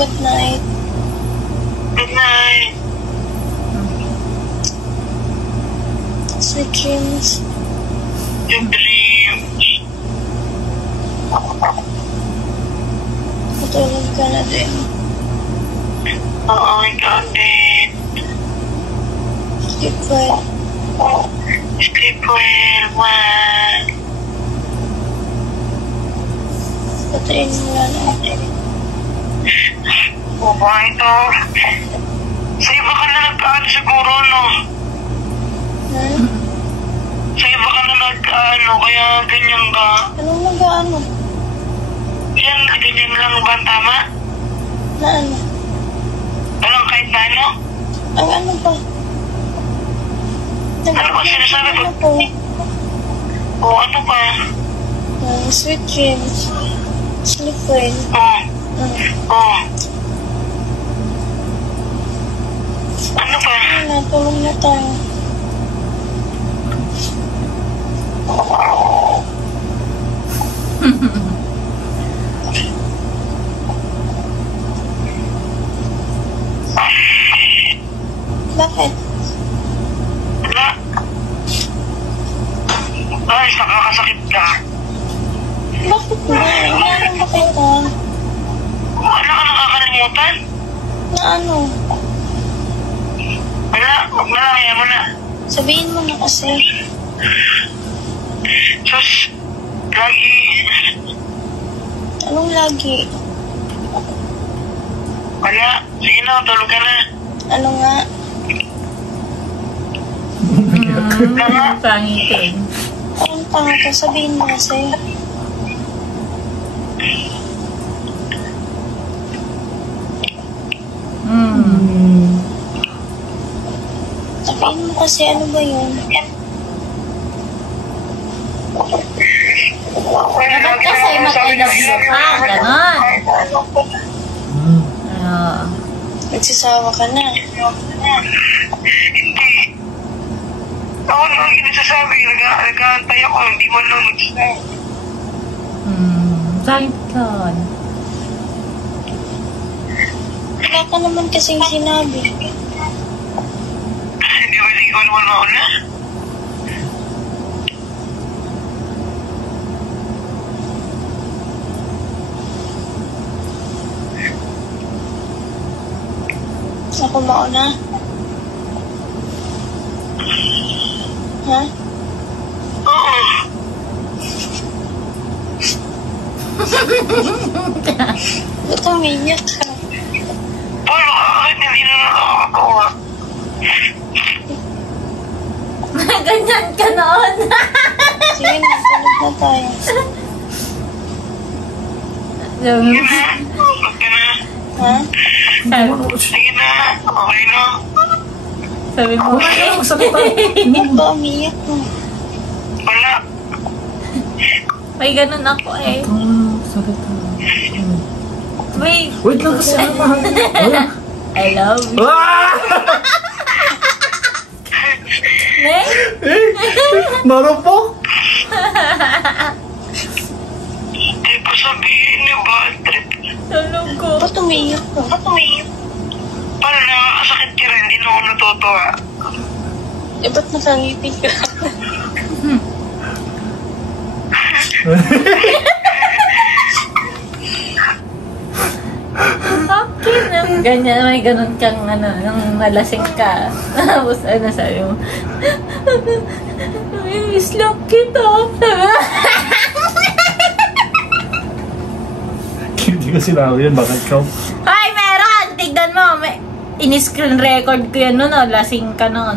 Good night. Good night. Sweet dreams. Good dreams. Matulog ka na din. Oo, ikaw din. Sleep well. Sleep well, man. Patayin mo na natin. O ba ito? Sa iba ka na nagkaan siguro, no? Sa iba ka na nagkaano, kaya ganyan ka. Anong nag-ano? Yan, ganyan lang ba, tama? Na ano? Walang kahit na ano? Ang ano ba? Ano ba sinasabi ko? Ano po? O ano ba? Sweet dreams. Sleep well. Oo. Ano ba? Natulog na tayo. Bakit? Wala. Ay, nakakasakit ka. Bakit ba? Ano ba kita? Wala ka nakakalimutan? Na ano? Wala, huwag na lang, yan mo na. Sabihin mo na kasi. Sus, lagi. Anong lagi? Wala, sige na, tulog ka na. Ano nga? Pangitin. Anong tanga ka? Sabihin mo kasi. Sabihin mo kasi ano ba yun? Dapat kasi mag-I-love you ka, ganon. Nagsasawa ka na. Hindi. Ako naman ginasasabi, nag-aantay ako, hindi mo lang nagsasabi. Sakit ka. Wala ka naman kasing sinabi. Hindi ba ikaw naman mauna? Ako mauna? Ha? Oo. Ba't umiyak ka? Paano ka kahit hindi na nakakatawa? Ganyan ka noon. Sige na, tulog na tayo. Sige na, huwag ka na. Ha? Sige na, okay na. Sabi mo, Ba't ba umiyak mo? Wala. may ganun ako eh. Sakit ka. Wait. Wait lang kasi ano mahal. I love you. Ne? Marupok? Hindi ko sabihin ni bad trip. Tulog ko. Ba't umiyak ka? Paano nakakasakit ka rin, hindi na ako natutuwa. Eh, ba't nakangipin ka? Okay. Ganyan, may ganun kang ano, nang nalasing ka. Tapos ano sabi mo, miss lang kita. Hindi ko sinabi yun, bakit ikaw? Ay, meron! Tignan mo, may in-screen record ko yan noon, lasing ka noon.